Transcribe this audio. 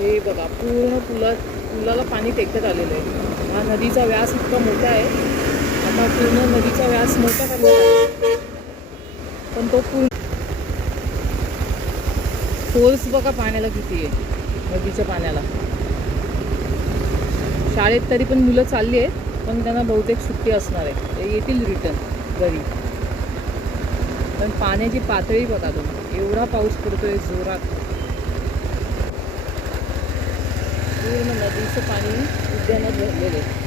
हे बघा पूर्ण पुलाला पाणी टेकत आलेलं आहे. हा नदीचा व्यास इतका मोठा आहे. आता पूर्ण नदीचा व्यास मोठा करण्यात आहे, पण तो पूर्ण फोर्स बघा पाण्याला किती आहे, नदीच्या पाण्याला. शाळेत तरी पण मुलं चालली आहेत, पण त्यांना बहुतेक सुट्टी असणार आहे, ते येतील रिटर्न घरी. पण पाण्याची पातळी बघा तुम्ही, एवढा पाऊस पडतोय जोरात. पूर्ण नदीचं पाणी उद्यानात भरलेलं आहे.